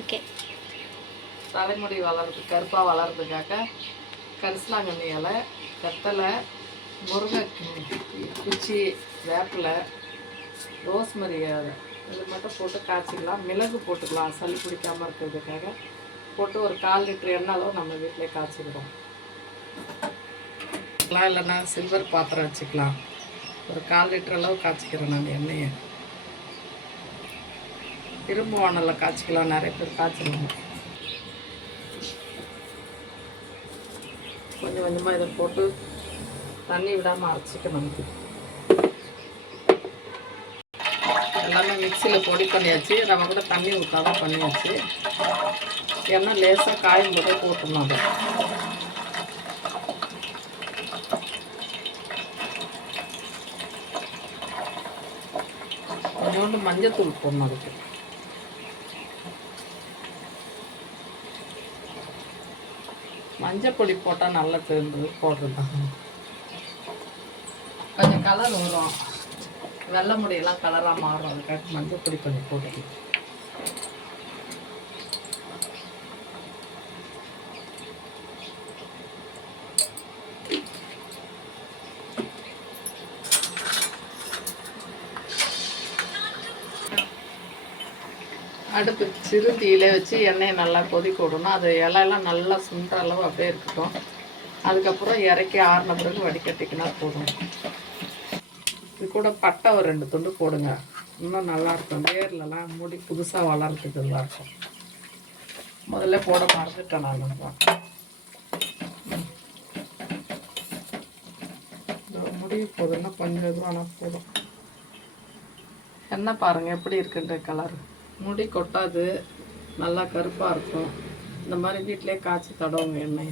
Okay. தலைமுடி வளர்றது கருப்பாக வளர்றதுக்காக கரிசலாங்கண்ணி இலை, வெத்தலை, முருங்கை குச்சி, வேப்பிலை, ரோஸ்மரி இலை இது மட்டும் போட்டு காய்ச்சிக்கலாம். மிளகு போட்டுக்கலாம் சளி பிடிக்காமல் இருக்கிறதுக்காக. போட்டு ஒரு 1/4 லிட்டர் எண்ணெய் அளவு நம்ம வீட்டிலே காய்ச்சிக்கிறோம். இல்லைன்னா சில்வர் பாத்திரம் வச்சுக்கலாம். ஒரு 1/4 லிட்டர் அளவு காய்ச்சிக்கிறேன் நான் எண்ணெயை. இரும்பு வானலில் காய்ச்சிக்கலாம். நிறைய பேர் காய்ச்சிடுவோம். கொஞ்சம் கொஞ்சமாக இதை போட்டு தண்ணி விடாமல் அரைச்சிக்கணும். எல்லாமே மிக்சியில் பொடி பண்ணியாச்சு. நம்ம கூட தண்ணி ஊற்றாத பண்ணியாச்சு. ஏன்னா லேசாக காயும் போதே போட்டுடணும். அதை கொஞ்சோண்டு மஞ்சத்தூள் போடணும். அதுக்கு மஞ்சள் பொடி போட்டால் நல்லா தெரிஞ்சது போடுறது தான். கொஞ்சம் கலர் வரும். வெள்ளை முடியெல்லாம் கலராக மாறும். அதுக்காக மஞ்சள் பொடி கொஞ்சம் போட்டுக்கணும். அடுப்பு சிறு தீயில வச்சு எண்ணெயை நல்லா கொதிக்க விடணும். அது இலையெல்லாம் நல்லா சுண்டுற அளவு அப்படியே இருக்கட்டும். அதுக்கப்புறம் இறக்கி ஆறின பிறகு வடிகட்டிக்கினா போதும். இது கூட பட்டை ஒரு 2 துண்டு போடுங்க. இன்னும் நல்லாயிருக்கும். வேர்லலாம் முடி புதுசாக வளர்றதுக்கு நல்லாயிருக்கும். முதல்ல போட மறந்துட்டேன் நான். முடி போதுன்னா கொஞ்சம் இதுவானா போதும். எண்ணெய் பாருங்கள் எப்படி இருக்குன்ற கலர். முடி கொட்டாது, நல்லா கருப்பாக இருக்கும். இந்த மாதிரி வீட்டிலே காய்ச்சி தடவுங்க எண்ணெய்.